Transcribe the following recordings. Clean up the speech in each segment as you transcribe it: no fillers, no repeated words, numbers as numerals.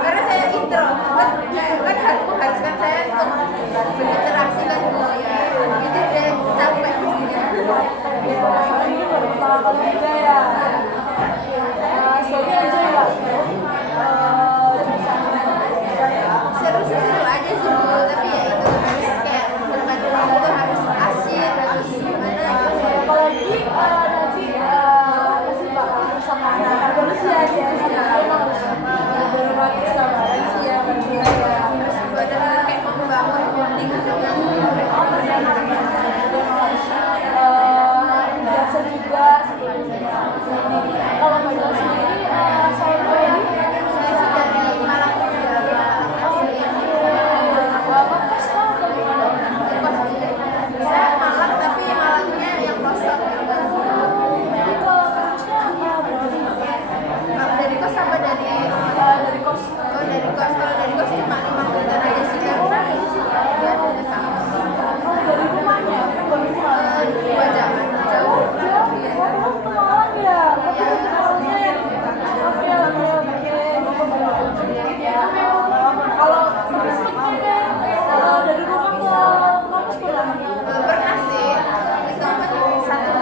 Karena saya intro kan haruskan saya untuk berinteraksi kan itu udah capek seru aja sih tapi ya itu harus kayak bermain itu harus asyik harus gimana apalagi nanti pasti bakal sama anak terus ya benar-benar kayak membangun bonding dengan biasa juga kalau Mbak Dila sendiri saya dari Malang saya Malang tapi Malangnya yang kosong dari kos apa dari kos kalau dari kos cuma 5 menit aja sih dari rumahnya 2 jam jauh dari rumah ke kampus pulang pernah sih itu 1 hari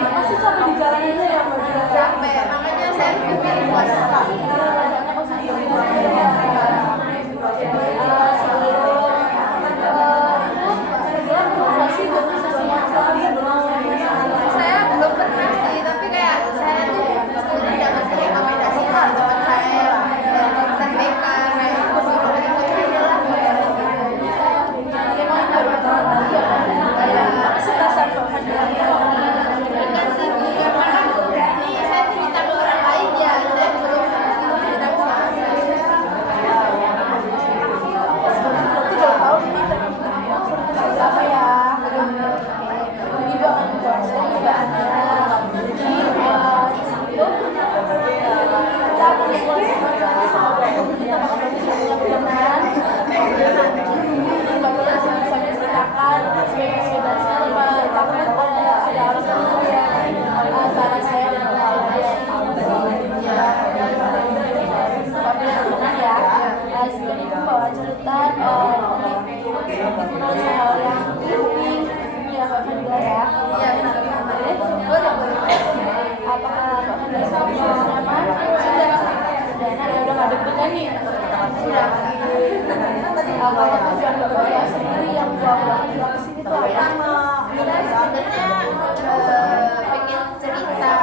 masih sampai di jalan aja ya sampai makanya saya pilih kos saya belum pernah sih tapi kayak saya tuh udah dapat rekomendasi dari teman saya dari jurusan BK kayak disuruh ikut aja lah bukan sih karena ini saya cerita ke orang lain ya saya belum cerita ke apa ya juga saya juga sendiri yang buat sini tuh apa? saya sebenarnya pengen cerita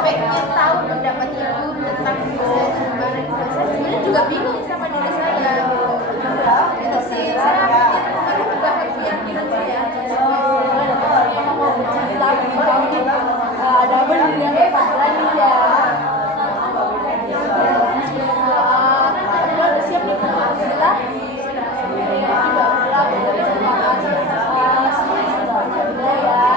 pengen tahu pendapat ibu tentang saya gimana saya sebenarnya juga bingung sama diri saya itu sih saya pengen juga keyakinan saya ada apa yang lagi ya? Udah siap nih kita ya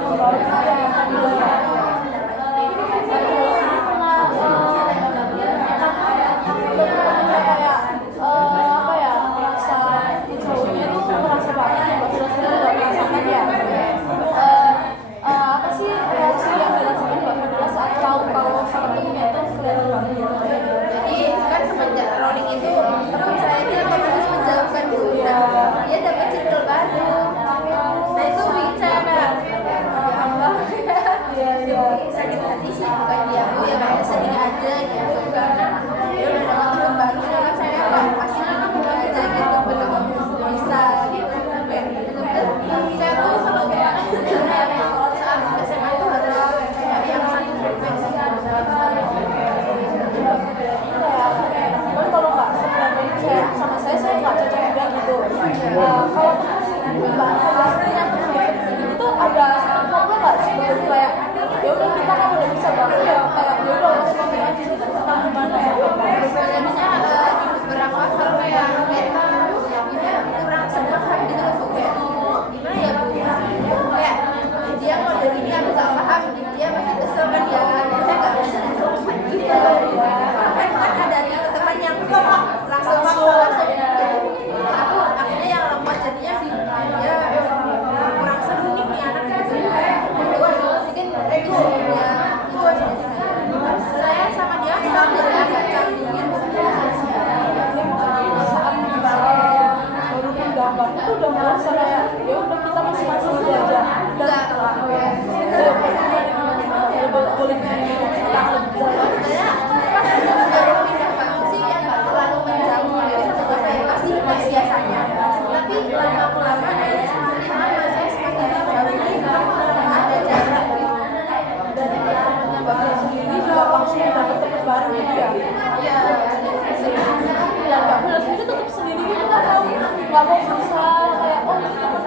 membaur juga ya Fadila ya. Apa ya, merasa cowoknya itu merasa banget ya, Mbak Fadila sendiri nggak merasakan ya. Apa sih reaksi yang dirasakan Mbak Fadila saat tahu kalau sama temennya itu kelihatan banget ya? Jadi kan semenjak rolling itu teman saya ini otomatis menjauhkan juga. Dia dapat circle baru. Nah itu bikin saya kayak ya Allah. Sakit hati sih bukan dia. Oh ya kayak sedih aja gitu kan. Ya udah dapat teman baru kan saya kayak masih bukan aja gitu belum bisa gitu. Kayak bener-bener saya tuh kalau kayak saat SMA itu harus kayak yang satu frekuensi. Cuman kalau nggak sefrekuensi sama saya nggak cocok juga gitu. Kalau Mbak Fadila sendiri yang teman dekat itu ada problem nggak sih? Kayak ya udah kita kan udah bisa banget ya, kayak ya udah langsung ngomong aja gitu tentang gimana ya? Sebenarnya di beberapa hal kayak kita ya kurang sepakat gitu loh Bu. Kayak gimana ya Bu, kayak dia mau dari ini aku gak paham gitu, dia masih kesel kan ya saya gak bisa gitu kan ada teman yang langsung aku akhirnya yang lemot jadinya dia kurang seru nih anak gitu mungkin revisi ya itu aja. Saya sama dia kita jadi agak canggung gitu. Saat baru menggambar itu udah merasa kayak ya udah kita masing-masing aja dan boleh kita Sebenarnya pas baru pindah kampus sih ya nggak terlalu menjauh ya pasti biasanya, tapi lama-lama saya semakin jauh ada jarak gitu. dan Mbak sendiri juga langsung dapat teman baru gitu ya. Iya, Ya Mbak Fadila sendiri tetap sendiri gitu nggak mau berusaha kayak oh ini temen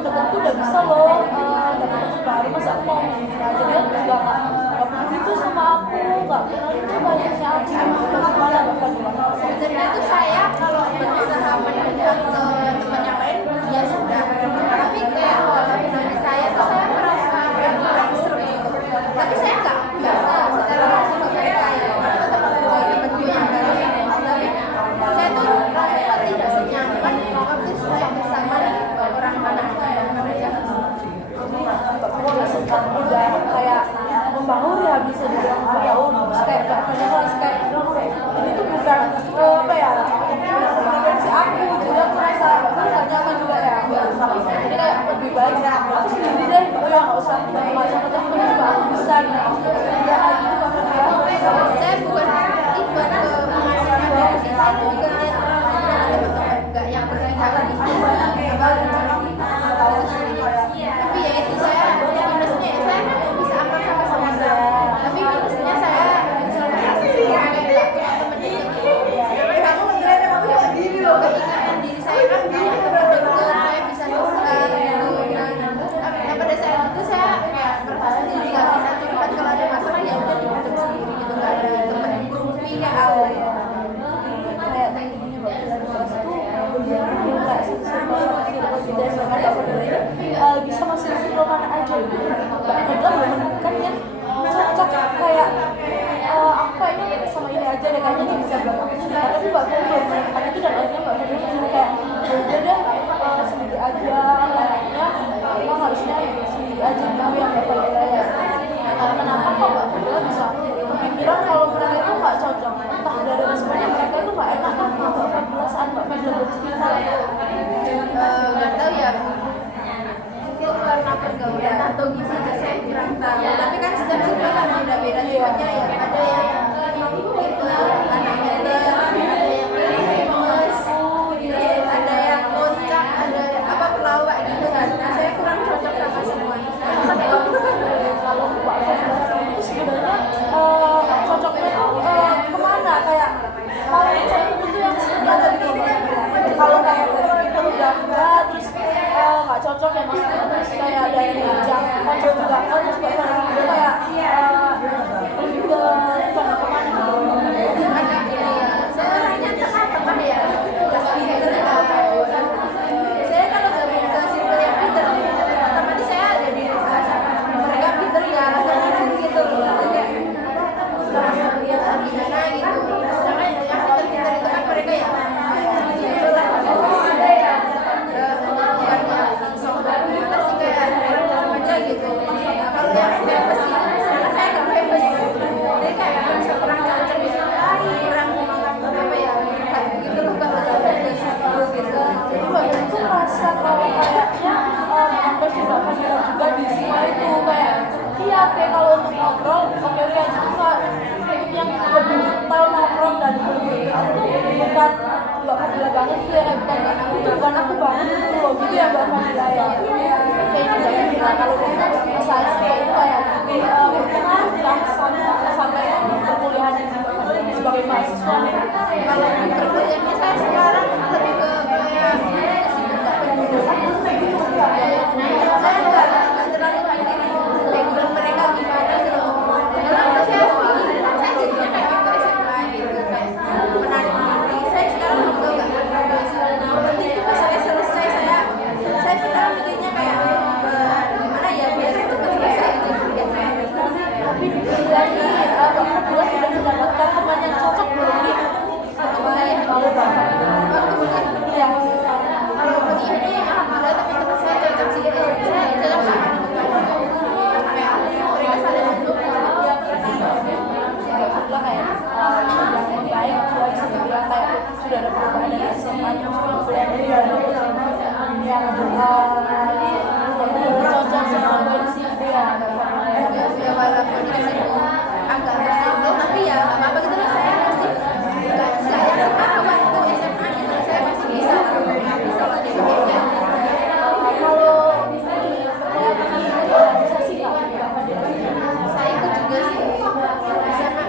dekatku udah bisa loh dapat teman baru, masa aku mau jadi juga nggak pernah gitu sama aku, nggak pernah itu banyaknya aku gimana Mbak Fadila? sebenarnya tuh saya kalau berusaha mendekat ke teman yang lain ya sudah, tapi kayak dari saya tuh saya merasa kayak kurang seru gitu. Tapi saya nggak secara langsung ke mereka ya, karena teman-teman yang baru ini. Tapi saya tuh rasanya tidak senyaman waktu saya bersama orang mana Mbak Fadila sempat udah kayak membangun ya, bisa dibilang membangun terus kayak Mbak Fadila kayak ini tuh bukan apa ya frekuensi aku, jadi aku merasa nggak nyaman juga ya. Jadi kayak lebih baik aku sendiri deh, oh ya nggak usah sama temen juga aku bisa gitu ya gitu Mbak Fadila. saya bukan tipe memasukkan diri kita juga lihat teman-teman enggak yang berpihak di tapi ya itu saya minusnya saya kan bisa aman sama semua, tapi minusnya saya selalu merasa teman dekat kamu menilai keinginan diri saya kan teman dekat saya bisa nusa gitu. Nah pada saat itu saya kayak merasa sendiri nggak bisa curhat kalau ada masalah ya udah dipendam sendiri gitu, nggak ada teman berupaya awal. Kayak tekniknya Mbak Fadila itu bener-bener kayak satu-satu tidak sama Mbak Fadila ini bisa masuk ke mana aja gitu. Mbak Fadila belum menemukan yang cocok kayak aku kayaknya sama ini aja deh, kayaknya dia bisa buat aku suka, tapi Mbak Fadila belum menemukan itu dan akhirnya Mbak Fadila sendiri kayak udah deh sendiri aja, kayaknya emang harusnya sendiri aja gitu yang Mbak Fadila ya. Kenapa kok Mbak Fadila bisa kepikiran kalau mereka itu nggak cocok, entah dari responnya mereka itu nggak enak kan Mbak Fadila saat Mbak Fadila bercerita Nggak tahu ya, mungkin karena pergaulan atau gimana saya kurang tahu. Tapi kan setiap siswa kan beda-beda tipenya ya. Ada yang tipe anaknya ada yang famous, Fadila banget gitu ya, kayak bukan aku banget gitu loh, gitu ya Mbak Fadila ya. Kayak gitu ya Fadila, kalau masalah seperti itu kayak berpengaruh sampai perkuliahan ini Mbak Fadila sebagai mahasiswa nih. Kalau di perkuliahannya saya sekarang lebih ke kayak saya nggak terlalu mikirin background mereka gimana gitu. Karena saya jadinya kayak gitu SMA gitu, kayak menarik diri. Saya sekarang juga nggak nanti pas saya selesai saya sekarang mikirnya kayak gimana ya biar cepat selesai aja kuliah saya. Tapi dari Mbak Fadila sudah mendapatkan teman yang cocok belum nih? Kalau Mbak Fadila, iya. Kalau kuliah ini alhamdulillah teman-teman saya cocok sih. Saya cocok sama teman-teman. Kayak mereka saling mendukung. Mbak Fadila kayak yang baik, juga bisa dibilang kayak sudah ada perubahan dari SMA yang kuliah ini dan yang cocok sama kondisi itu ya Mbak Fadila. Ya walaupun itu agak bersinggung tapi ya nggak apa-apa gitu loh. Saya masih nggak yang sekarang waktu SMA gitu. Saya masih bisa bekerja. Kalau organisasi Mbak Fadila, Saya ikut juga sih di sana.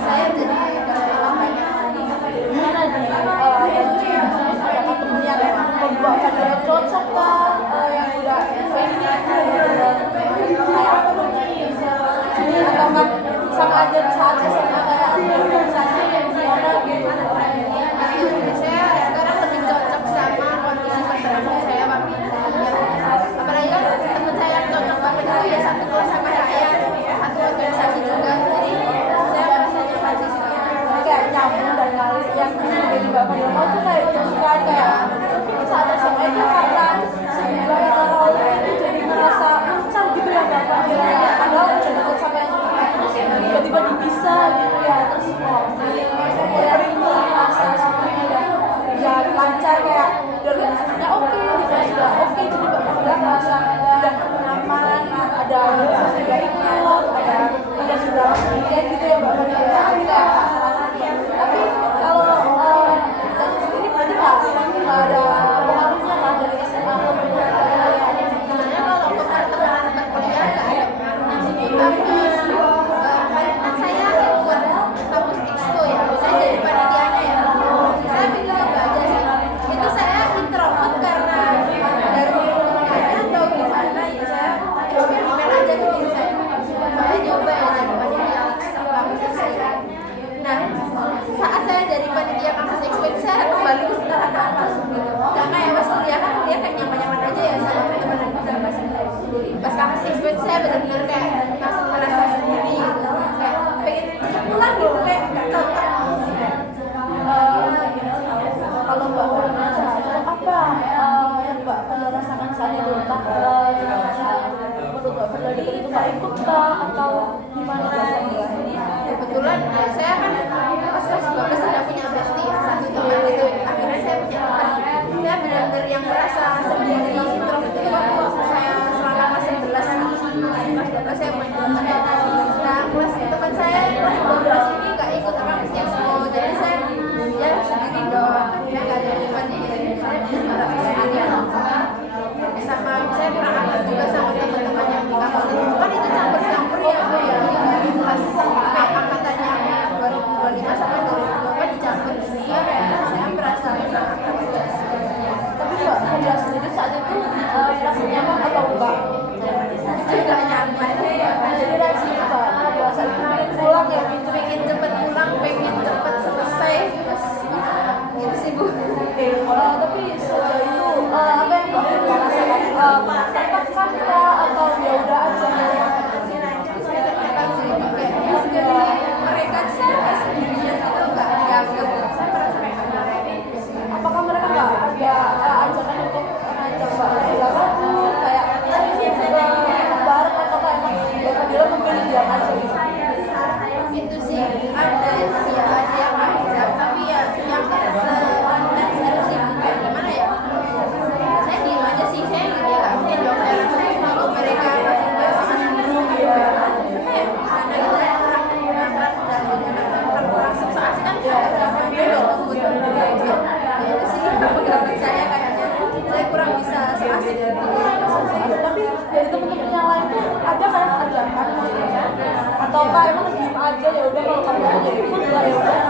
Saya jadi dalam banyak gimana nih apakah temen yang membuat Fadila cocok kah, yang udah kayak apa nih, atau kan sama aja saat SMA kayak organisasi yang gimana gitu. saya sekarang lebih cocok sama kondisi pertemanan saya waktu itu. Apalagi kan teman saya yang cocok banget itu ya satu kelas sama saya, satu organisasi juga. Jadi saya merasa cocok di situ. Kayak nyambung dan kali yang dari Mbak Fadila mau tuh kayak kan kayak mungkin saat SMA itu karena sebuah orang itu jadi merasa lancar gitu ya Mbak Fadila ya, padahal udah deket sama yang terus tiba-tiba bisa gitu ya, terus berimbang merasa semuanya udah lancar kayak organisasinya oke, di kelas juga oke, jadi Mbak Fadila merasa udah nyaman, ada organisasi juga ikut, ada sudah pendidikan gitu ya Mbak Fadila gitu ya. Tapi kalau dari sendiri berarti nggak ada pengaruhnya lah dari SMA ke perkuliahan. Sebenarnya kalau untuk pertemanan perkuliahan nggak ada pengaruhnya sih. Tapi kan saya ikut kampus Expo ya. Saya jadi panitianya ya. Saya pikir nggak aja sih. Itu saya introvert karena dari kuliahnya atau gimana ya. Saya eksperimen aja ke diri saya. Saya coba ya jadi panitia kampus Expo. Nah, saat saya jadi panitia kampus Expo saya kembali ke setelah kampus gitu. Gak kayak pas kuliah kan kuliah kayak nyaman-nyaman aja ya sama teman-teman kita pas kampus Expo saya benar-benar kayak langsung merasa sendiri gitu. Kayak pengen cepet pulang gitu kayak gak cocok. Kalau Mbak Fadila apa yang Mbak Fadila rasakan saat itu, entah menurut Mbak Fadila di itu nggak ikut kah atau gimana Mbak Fadila? Kebetulan saya kan pas kelas 12 sudah punya bestie ya, satu teman itu. Akhirnya saya punya teman. Saya benar-benar yang merasa sendiri introvert itu waktu saya selama kelas 11 kelas 12 saya punya teman. Nah kelas teman saya kelas 12 ini nggak ikut kampus Expo, jadi saya ya sendiri dong. Saya nggak ada temannya jadi saya merasa sendiri. Sama saya kurang akrab juga sama teman-teman yang di kampus Expo, kan itu campur-campur ya Bu ya. Kelas angkatannya 2012 ya udah kalau kamu mau jadi ikut lah ya udah.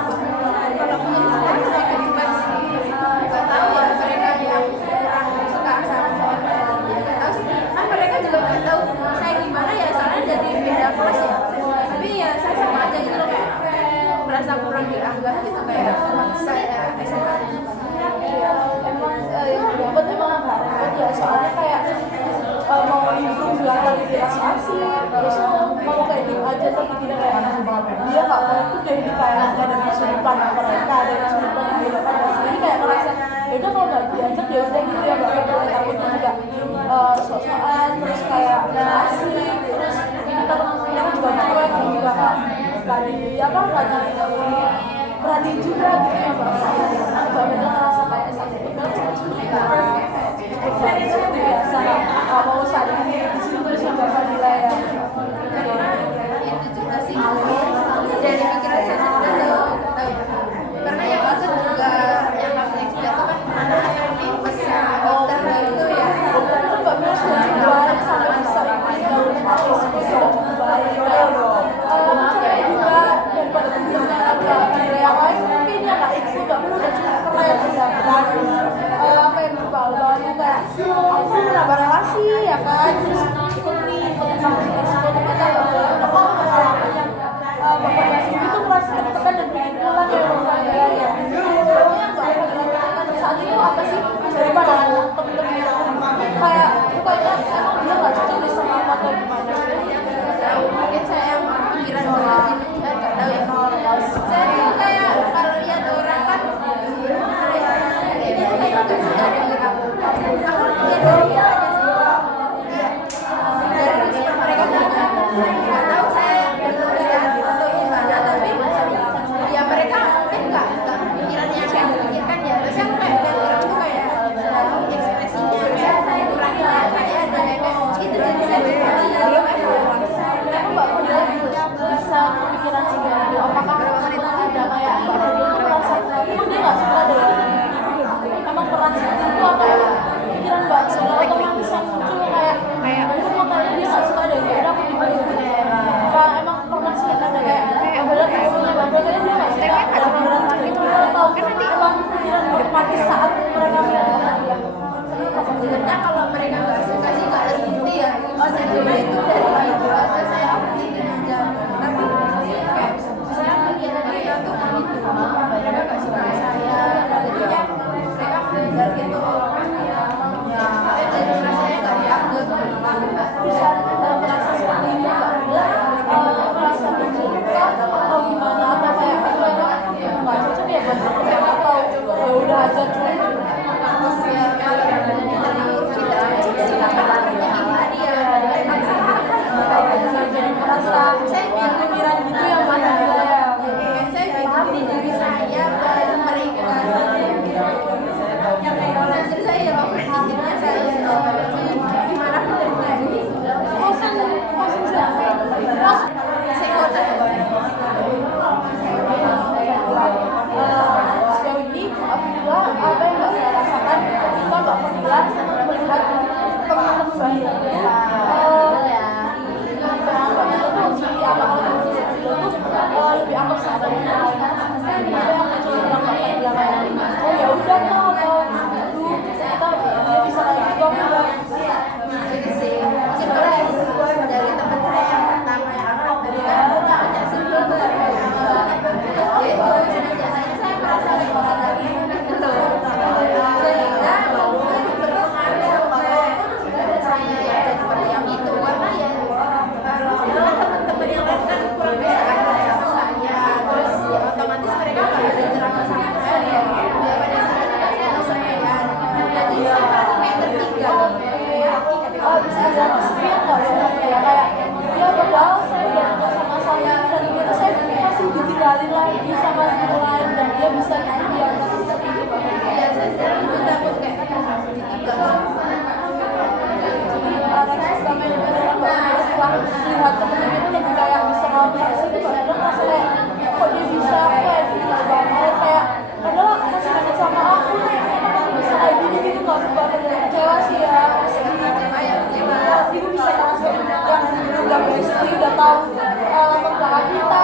Kalau menurut saya mereka juga sih nggak tahu ya mereka yang kurang suka sama orang nggak tahu sih kan mereka juga nggak tahu saya gimana ya soalnya jadi beda kelas ya tapi ya saya sama aja gitu loh kayak merasa kurang dianggap gitu kayak teman saya SMA. Iya, emang yang dapat emang nggak repot ya soalnya kayak mau nimbrung bilang tadi dia asik terus mau kayak diem aja tapi tidak kayak dia nggak mau itu jadi kayak ada kesulitan mereka ada kesulitan yang dia dapat jadi kayak ngerasa yaudah kalau nggak diajak ya udah gitu ya nggak boleh takutnya juga sok-sokan terus kayak asik terus kita yang juga cuek juga berani juga gitu ya mbak mbak Meda ngerasa kayak sakit itu biasa mau sadar di situ terus yang mbak Fadila ya Karena itu juga sih dari pikiran saya sudah tahu karena yang itu juga yang aku eksplor itu kan anak yang di pesan dokter itu ya tapi kan mbak Meda sudah jualan sampai bisa jalur mahasiswa sudah baik cewek juga daripada temen-temen mbak Fadila yang lain mungkin dia nggak ikut mbak Meda udah cukup keren udah apa yang berbau-baunya kayak aku menambah relasi ya kan terus ikut nih ikut kampus ternyata kok masalahnya bapak masih itu merasa tertekan dan pengen pulang ya mbak Fadila ya sebenarnya mbak Fadila kan saat itu apa sih daripada temen-temen kayak pokoknya emang dia nggak cocok di sama aku atau gimana mungkin saya yang pikiran berlebih nggak tahu ya saya tuh kayak kalau lihat orang kan ini tuh kayak nggak suka dengan aku lihat dari dia aja sih dari respon mereka nggak tahu saya belum sehat atau gimana tapi ya mereka mungkin nggak pikirannya yang saya pikirkan ya terus yang kayak dari orang tuh kayak ekspresinya saya kurang kayak ada itu jadi saya belum evaluasi Mbak Fadila bisa pemikiran sendiri apakah ada kayak Mbak Fadila tuh merasa itu dia nggak suka dengan emang peran seperti itu atau pikiran Mbak Fadila otomatis yang muncul kayak semua kali dia nggak suka dengan udah aku dibanding apa emang pernah sih ada kayak Fadila kayak punya Mbak Fadila dia nggak suka ada pikiran seperti itu atau emang pikiran mati saat mereka melihat dia sebenarnya kalau mereka nggak suka sih nggak harus bukti ya oh saya coba itu dari itu aja saya buktiin aja tapi kayak saya melihat mereka tuh begitu mereka nggak suka saya jadinya mereka belajar gitu saya jadi rasanya nggak dianggap bisa merasa seperti ini Mbak Fadila merasa terluka atau gimana atau kayak nggak cocok ya buat aku ya atau ya udah aja cuek jadi merasa saya pikiran gitu ya Mbak Fadila ya saya paham di diri saya pada mereka jadi saya ya pikirnya saya gimana kita kosan siapa? sekota Sejauh ini Mbak Fadila apa yang Mbak Fadila rasakan ketika Mbak Fadila melihat teman-teman Mbak Fadila lebih anggap sahabatnya ada yang muncul dalam Mbak Fadila kayak oh ya udah kok atau aduh ternyata dia bisa kayak gitu aku udah gitu sih mungkin kalau dari teman saya yang pertama yang aku berikan banyak sih ya itu jasanya saya merasa lebih lagi gitu loh sehingga mungkin berpengaruh sampai saya ya jadi seperti yang itu karena ya kalau teman-teman yang lain kan kurang bisa ada sama saya terus ya otomatis mereka nggak ada ceramah sama saya ya pada saat itu kan saya kesepian jadi saya merasa kayak tertinggal bisa ada kesepian nggak ya kayak ya padahal saya udah nggak sama saya dan ternyata saya masih ditinggalin lagi sama yang lain dan dia bisa nyanyi ya seperti itu ya saya sering itu takut kayak ditinggal jadi saya sama yang setelah melihat temen itu lebih kayak bisa ngomong itu padahal merasa kayak kok dia bisa kayak tinggal banget kayak padahal masih deket sama aku ternyata kamu bisa kayak gini gitu nggak suka kecewa sih ya ibu bisa ngerasain yang udah pasti udah tahu tentang kita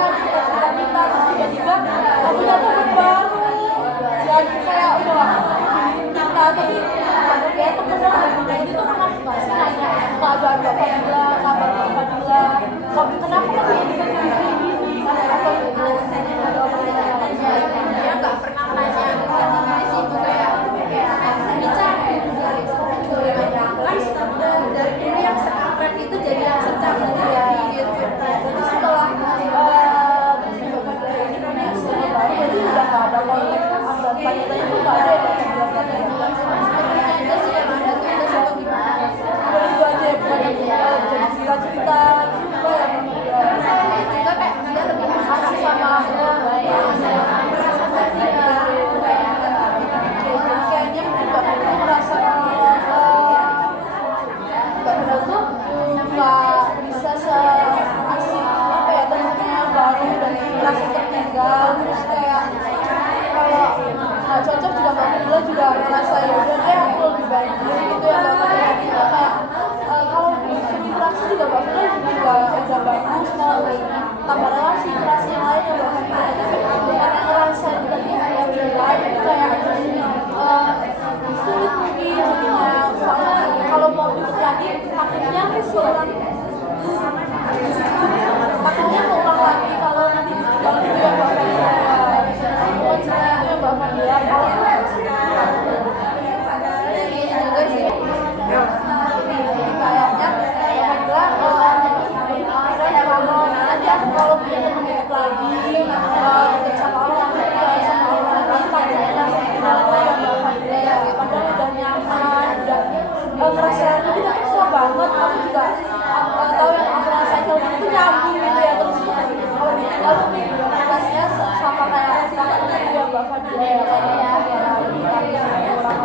Fadila ya kayak orang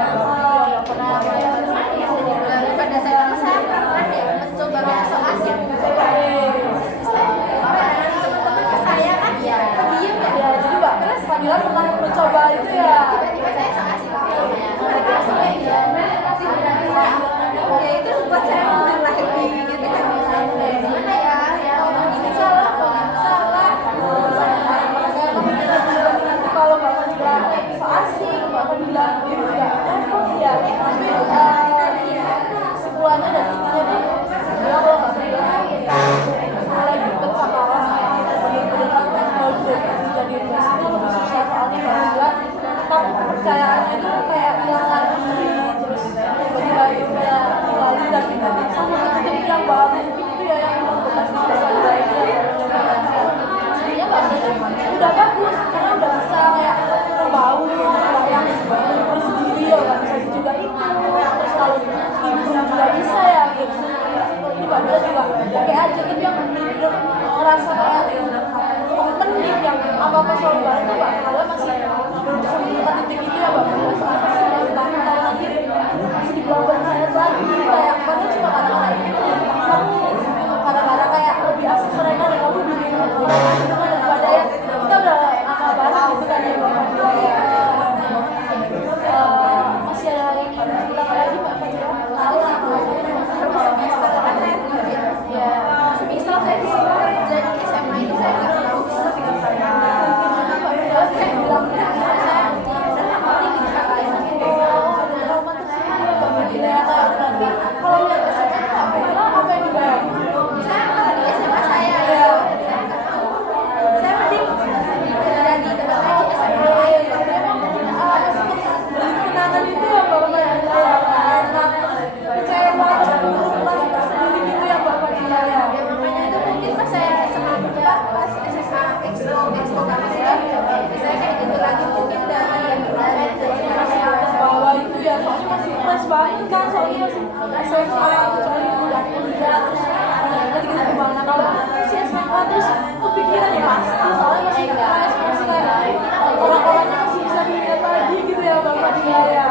pernah pada saya pernah ya mencoba kayak so asik teman-teman saya kan diem ya jadi Mbak terus Fadila pernah mencoba itu ya tiba-tiba saya so asik mereka asik kayak ya itu buat saya mundur lagi gitu kan gimana ya kalau gini salah kalau Mbak Fadila so asik Mbak Fadila itu juga ya tapi kesimpulannya dan intinya nih kalau Mbak Fadila mulai deket sama orang bener-bener mau jadi investor itu lebih susah soalnya Mbak Fadila tapi kepercayaannya itu kayak hilang lagi terus tiba-tiba itu kayak kembali dan sama itu yang baru itu ya yang bekas Mbak Fadila itu sebenarnya Mbak Fadila udah bagus karena udah bisa kayak berbau yang sendiri ya nggak bisa juga itu terus kalau ibu juga bisa ya gitu ini Mbak Fadila juga oke aja tapi yang bener-bener ngerasa kayak komitmen yang apa-apa selalu bareng tuh Mbak Fadila masih belum bisa menemukan titik itu ya Mbak Fadila soalnya masih dari tahun lagi masih di bawah bersahabat lagi kayak padahal cuma kadang-kadang ini kamu kadang-kadang kayak lebih asik mereka dan kamu diri daripada ya kita udah lama bareng gitu kan ya Mbak Fadila ya masih ada lagi kita lagi Mbak Fadila tahu sih semester kan saya ya semisal saya kerja di SMA itu saya nggak tahu saya bilang saya udah paling bisa kalau lihat SMA apa yang dibayar? saya di SMA saya ya saya mending kerja di tempat saya di SMA lain beli kenangan itu ya Mbak Fadila ya enak kecewa tersendiri gitu ya Mbak Fadila ya ya makanya itu mungkin pas saya semangat pas SMA expo saya kayak gitu lagi mungkin dari masih bawah itu ya soalnya masih fresh banget kan soalnya masih SMA kecuali udah kuliah terus gitu gimana kalau masih SMA terus kepikiran ya pasti soalnya masih fresh masih kayak orang-orangnya masih bisa dilihat lagi gitu ya Mbak Fadila ya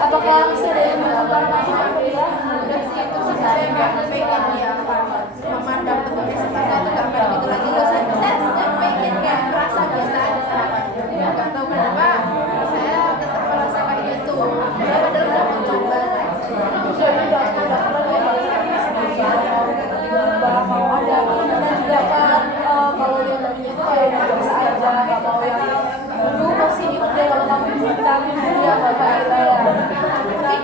apakah masih ada yang menonton masih Mbak Fadila? udah sih itu sih saya nggak pengen ya memandang teman SMA saya itu nggak kayak gitu lagi loh saya pengen kayak merasa biasa aja nggak tahu kenapa saya tetap merasa kayak gitu padahal udah mencoba jadi nggak pernah ya Mbak Fadila mau ada dan juga kan kalau lihat dari itu kayak biasa aja nggak mau yang dulu masih ikut deh kalau kamu cinta gitu ya Mbak Fadila ya tapi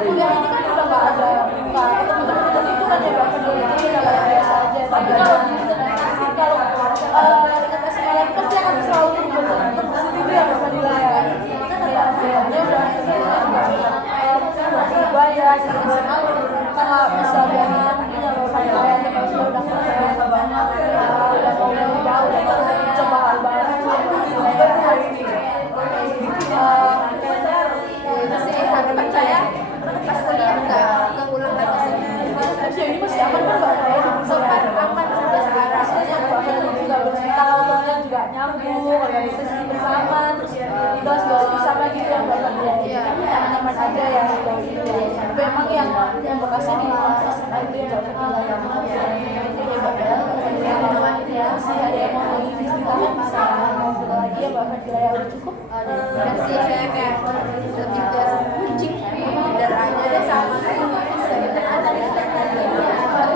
kuliah ini kan udah nggak ada teman-teman itu kan ya Mbak Fadila itu udah kayak biasa aja tapi kalau ingat SMA lagi pasti akan selalu terpositif ya Mbak Fadila ya kayaknya udah berubah ya gitu kita nggak bisa banget mungkin ya Mbak Fadila ya kalau sudah udah keren banget udah mau lebih jauh udah mau coba hal baru itu sih harapan saya pas kuliah nggak ngulang lagi sih usia ini masih aman kan Mbak Fadila? sopan aman sampai sekarang Soalnya Mbak Fadila juga bercerita kalau temennya juga nyambung, organisasi bersama, terus kita juga bersama gitu ya Mbak Fadila. Nyaman-nyaman aja ya sejauh ini ya. Tapi emang yang bekasnya di SMA itu ya Mbak Fadila. Masih ada yang mau lagi diceritakan bisa ngobrol lagi ya Mbak Fadila ya udah cukup. dan sih saya kayak lebih ke kucing hindar aja deh sama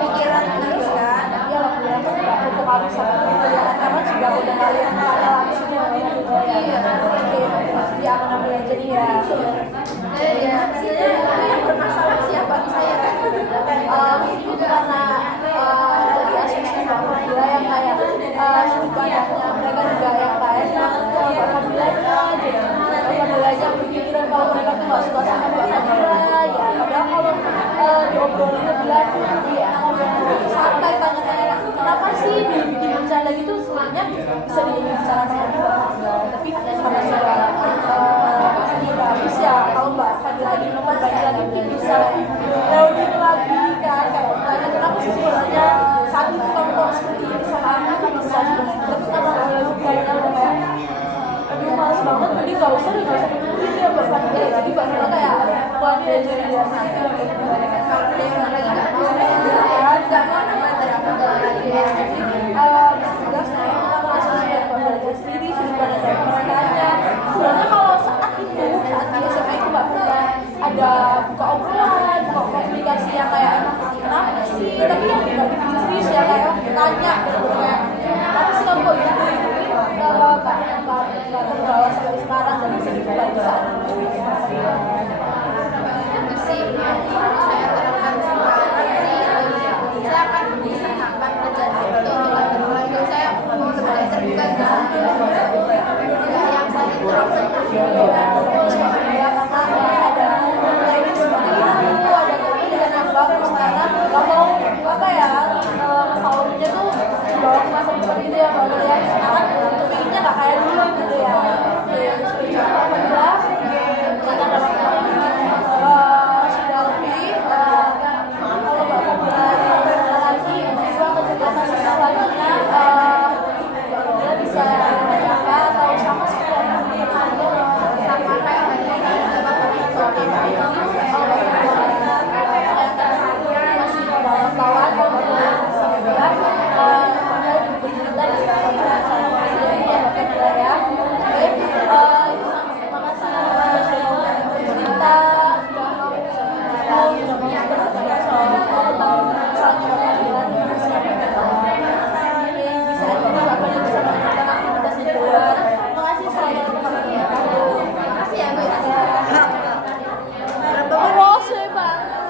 pikiran terus kan Ya alhamdulillah kan juga berpengaruh sama perkuliahan karena juga udah kalian ada langsung ya Mbak Fadila ya. Jadi aman-aman aja nih ya. ya sebenarnya yang bermasalah siapa saya kan Ini karena dari asisten Mbak Fadila yang kayak sudut pandangnya mereka juga yang kayak Mbak Fadila jadi Mbak Fadila aja berpikiran kalau mereka tuh nggak suka sama Mbak Fadila ya padahal kalau diobrolin lebih lanjut ya ngobrol santai tanya-tanya kenapa sih dibikin bercanda gitu sebenarnya bisa dibicarakan sama Mbak Fadila tapi karena sudah pasti habis ya kalau Mbak Fadila lagi memperbaiki dia jadi dia nanti kalau dia yang lagi nggak mau nama berapa lagi ya. jadi bisa jelas saya kita merasa dari keluarga sendiri sudah dari mereka. Sebenarnya kalau saat di SMA itu nggak pernah ada buka obrolan, buka komunikasi yang kayak emang kenapa sih, tapi yang nggak bikin serius ya kayak tanya gitu kayak kenapa sih kamu kok gitu nggak terbawa sampai sekarang dan bisa dibuka di saat